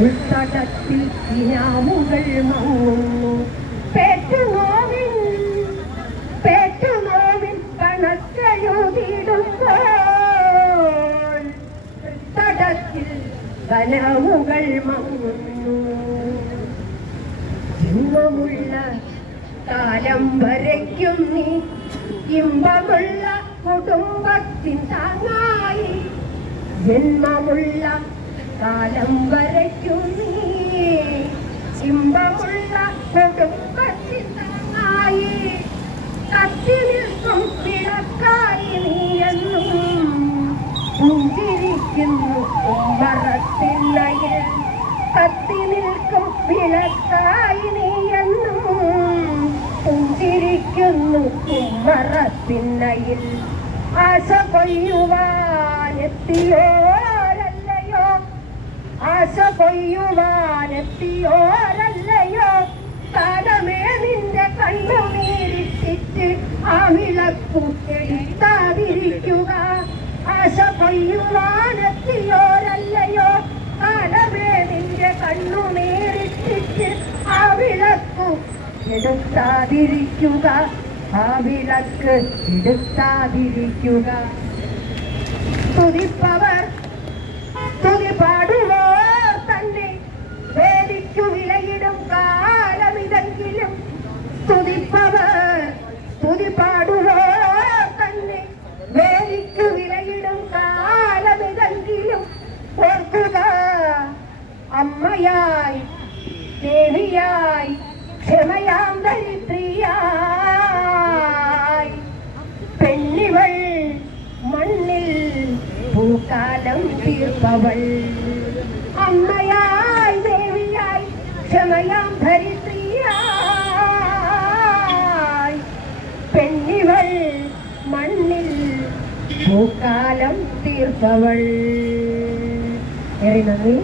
ഉൾത്തടത്തിൽ ഇനാമുകൾ മങ്ങുന്നു പേറ്റുനോവിൻ പേറ്റുനോവിൻ കണക്കെഴുതിടുമ്പോൾ തടത്തിൽ കനവുകൾ മങ്ങുന്നു ജന്മമുള്ള കാലം വരയ്ക്കും നീ. ഇമ്പമുള്ള കുടുംബത്തിൻ താങ്ങായി. ജന്മമുള്ള കാലം വരയ്ക്കും നീ. ചിമ്പമുള്ള കുടുംബത്തിൻ താങ്ങായി. കത്തി നിൽക്കും വിളക്കായി നീ എന്നും. പുഞ്ചിരിക്കുന്നു മറത്തില്ലയിൽ കത്തി നിൽക്കും വിളക്കായി നീ എന്നും. പുഞ്ചിരിക്കുന്നു കുമ്മറത്തിന്നയിൽ. ആശ കൊയ്യുവാനെത്തിയോരല്ലയോ ആശ കൊയ്യുവാനെത്തിയോരല്ലയോ? കാലമേ നിന്റെ കണ്ണുനീരിട്ടിട്ട് ആ വിളക്കു എഴുത്താതിരിക്കുക ആശ കൊയ്യുവാനെത്തിയോരല്ലയോ? കാലമേ നിന്റെ കണ്ണുനീരിട്ടിട്ട് ആ വിളക്കു എടുത്താതിരിക്കുക. ആ വിളക്ക് എടുത്താതിരിക്കുക. തുതിപ്പവർ തുതി അമ്മയായി ദേവിയായി ക്ഷമയാം ദരിദ്രിയായി. പെണ്ണിവൾ മണ്ണിൽ പൂക്കാലം തീർപ്പവൾ. അമ്മയായി ദേവിയായി ക്ഷമയാം ധരിത്രിയായി പെണ്ണിവൾ മണ്ണിൽ പൂക്കാലം തീർപ്പവൾ. ഏറെ നന്ദി.